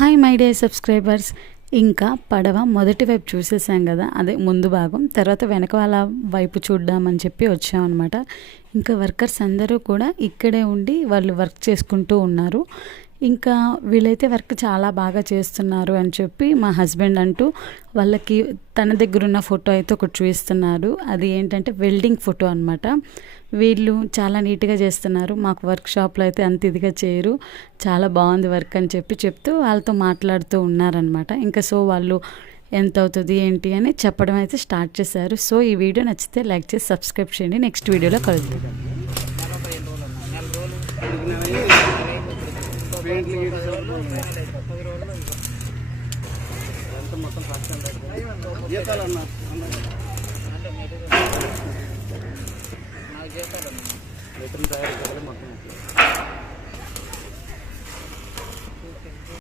Hi my day subscribers. ఇంకా పడవ మొదటి వైపు చూసేసాం కదా, అదే ముందు భాగం. తర్వాత వెనక వాళ్ళ వైపు చూద్దామని చెప్పి వచ్చామన్నమాట. ఇంకా వర్కర్స్ అందరూ కూడా ఇక్కడే ఉండి వాళ్ళు వర్క్ చేసుకుంటూ ఉన్నారు. ఇంకా వీళ్ళైతే వర్క్ చాలా బాగా చేస్తున్నారు అని చెప్పి మా హస్బెండ్ అంటూ వాళ్ళకి తన దగ్గర ఉన్న ఫోటో అయితే ఒకటి చూపిస్తున్నారు. అది ఏంటంటే వెల్డింగ్ ఫోటో అనమాట. వీళ్ళు చాలా నీట్గా చేస్తున్నారు. మాకు వర్క్ షాప్లో అయితే అంత ఇదిగా చేయరు, చాలా బాగుంది వర్క్ అని చెప్తూ వాళ్ళతో మాట్లాడుతూ ఉన్నారనమాట. ఇంకా సో వాళ్ళు ఎంత అవుతుంది ఏంటి అని చెప్పడం అయితే స్టార్ట్ చేశారు. సో ఈ వీడియో నచ్చితే లైక్ చేసి సబ్స్క్రైబ్ చేయండి. నెక్స్ట్ వీడియోలో కలుద్దాం. మొత్తం